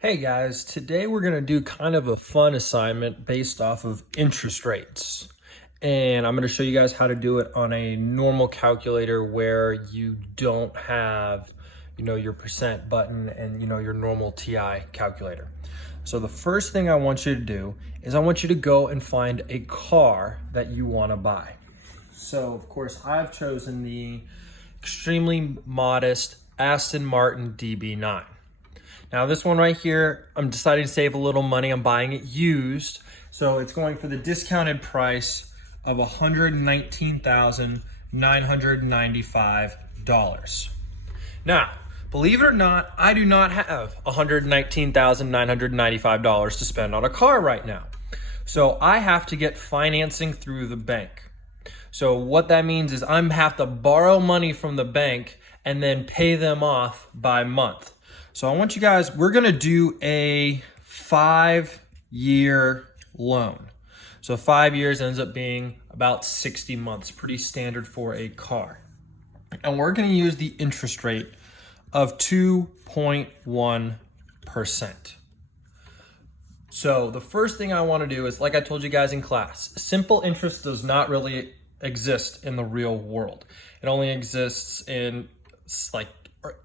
Hey guys, today we're going to do kind of a fun assignment based off of interest rates. And I'm going to show you guys how to do it on a normal calculator where you don't have, your percent button and, your normal TI calculator. So the first thing I want you to do is I want you to go and find a car that you want to buy. So of course I've chosen the extremely modest Aston Martin DB9. Now this one right here, I'm deciding to save a little money. I'm buying it used. So it's going for the discounted price of $119,995. Now, believe it or not, I do not have $119,995 to spend on a car right now. So I have to get financing through the bank. So what that means is I'm have to borrow money from the bank and then pay them off by month. So I want you guys, we're gonna do a 5-year loan. So 5 years ends up being about 60 months, pretty standard for a car. And we're gonna use the interest rate of 2.1%. So the first thing I wanna do is, like I told you guys in class, simple interest does not really exist in the real world. It only exists in like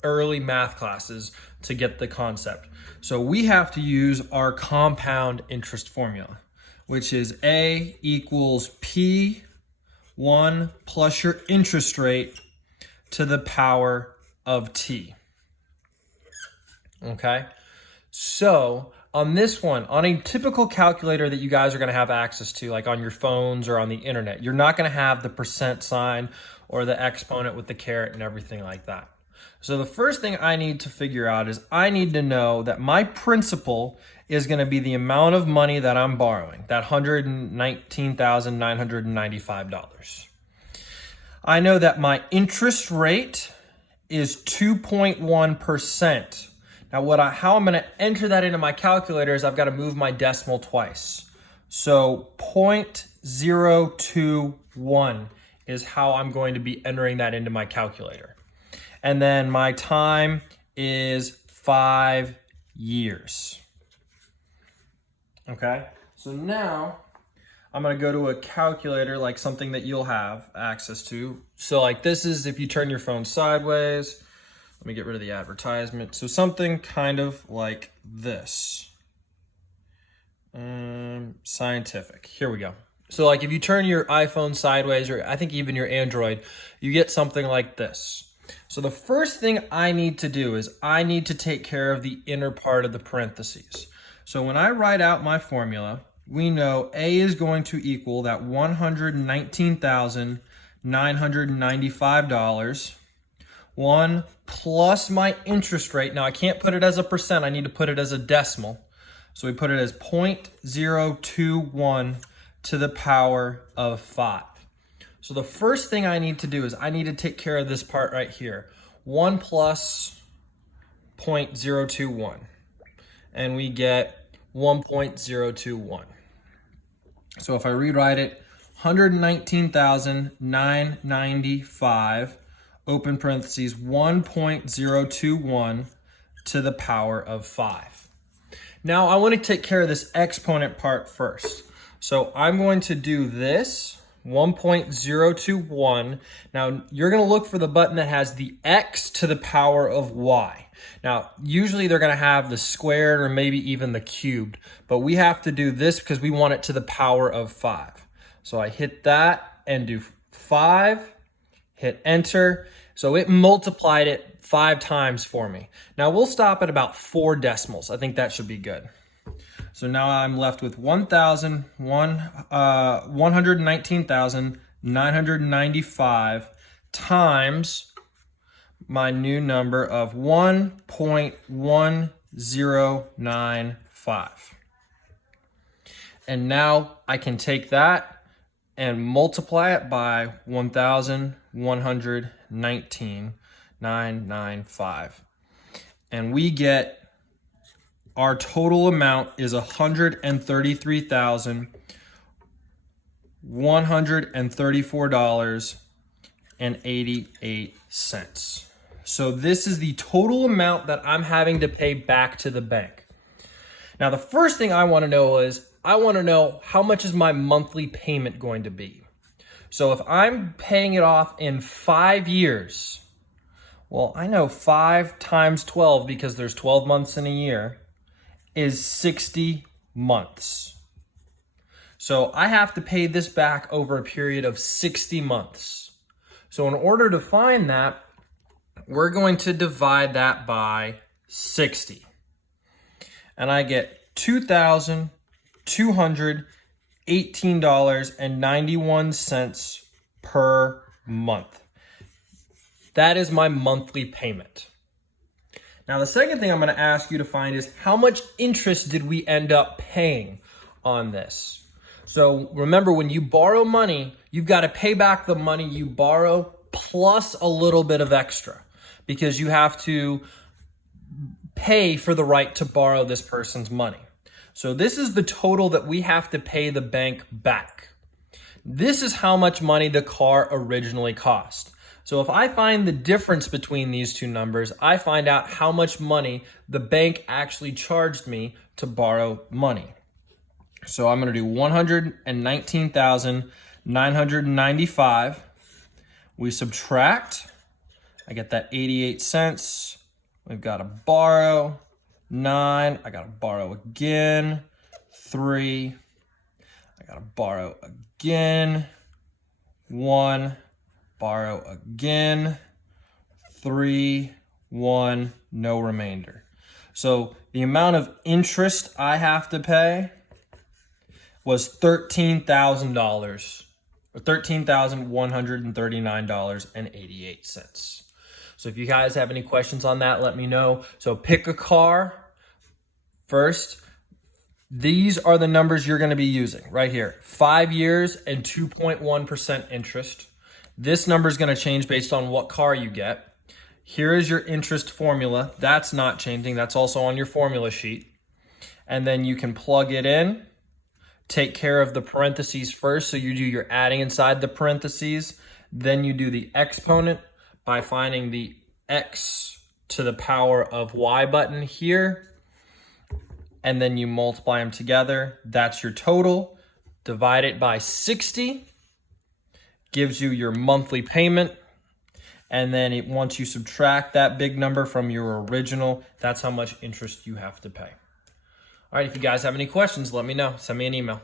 early math classes to get the concept. So we have to use our compound interest formula, which is A equals P1 plus your interest rate to the power of T. Okay, so on this one, on a typical calculator that you guys are going to have access to, like on your phones or on the internet, you're not going to have the percent sign or the exponent with the caret and everything like that. So the first thing I need to figure out is I need to know that my principal is going to be the amount of money that I'm borrowing, that $119,995. I know that my interest rate is 2.1%. Now how I'm going to enter that into my calculator is I've got to move my decimal twice. So 0.021 is how I'm going to be entering that into my calculator. And then my time is 5 years. Okay, so now I'm gonna go to a calculator, like something that you'll have access to. So like this is if you turn your phone sideways. Let me get rid of the advertisement. So something kind of like this. Scientific, here we go. So like if you turn your iPhone sideways, or I think even your Android, you get something like this. So the first thing I need to do is I need to take care of the inner part of the parentheses. So when I write out my formula, we know A is going to equal that $119,995, 1 plus my interest rate. Now I can't put it as a percent, I need to put it as a decimal. So we put it as 0.021 to the power of 5. So the first thing I need to do is I need to take care of this part right here. 1 plus 0.021. And we get 1.021. So if I rewrite it, 119,995, open parentheses, 1.021 to the power of 5. Now I want to take care of this exponent part first. So I'm going to do this. 1.021. Now you're going to look for the button that has the x to the power of y. Now usually they're going to have the squared or maybe even the cubed, but we have to do this because we want it to the power of 5. So I hit that and do 5, hit enter. So it multiplied it 5 times for me. Now we'll stop at about 4 decimals. I think that should be good. So now I'm left with 119,995 times my new number of 1.1095. And now I can take that and multiply it by 1,119,995. And we get our total amount is $133,134.88. So this is the total amount that I'm having to pay back to the bank. Now, the first thing I want to know is, I want to know how much is my monthly payment going to be. So if I'm paying it off in 5 years, well, I know 5 times 12, because there's 12 months in a year, is 60 months. So I have to pay this back over a period of 60 months. So in order to find that, we're going to divide that by 60. And I get $2,218.91 per month. That is my monthly payment. Now, the second thing I'm going to ask you to find is, how much interest did we end up paying on this? So remember, when you borrow money, you've got to pay back the money you borrow plus a little bit of extra, because you have to pay for the right to borrow this person's money. So this is the total that we have to pay the bank back. This is how much money the car originally cost. So if I find the difference between these two numbers, I find out how much money the bank actually charged me to borrow money. So I'm going to do $119,995. We subtract. I get that 88 cents. We've got to borrow 9. I got to borrow again. 3. I got to borrow again. 1. Borrow again. 3. 1. No remainder. So the amount of interest I have to pay was $13,000, or $13,139.88. So if you guys have any questions on that, let me know. So pick a car first. These are the numbers you're going to be using right here. 5 years and 2.1% interest. This number is going to change based on what car you get. Here is your interest formula. That's not changing. That's also on your formula sheet. And then you can plug it in. Take care of the parentheses first. So you do your adding inside the parentheses. Then you do the exponent by finding the x to the power of y button here. And then you multiply them together. That's your total. Divide it by 60. Gives you your monthly payment. And then once you subtract that big number from your original, that's how much interest you have to pay. All right, if you guys have any questions, let me know. Send me an email.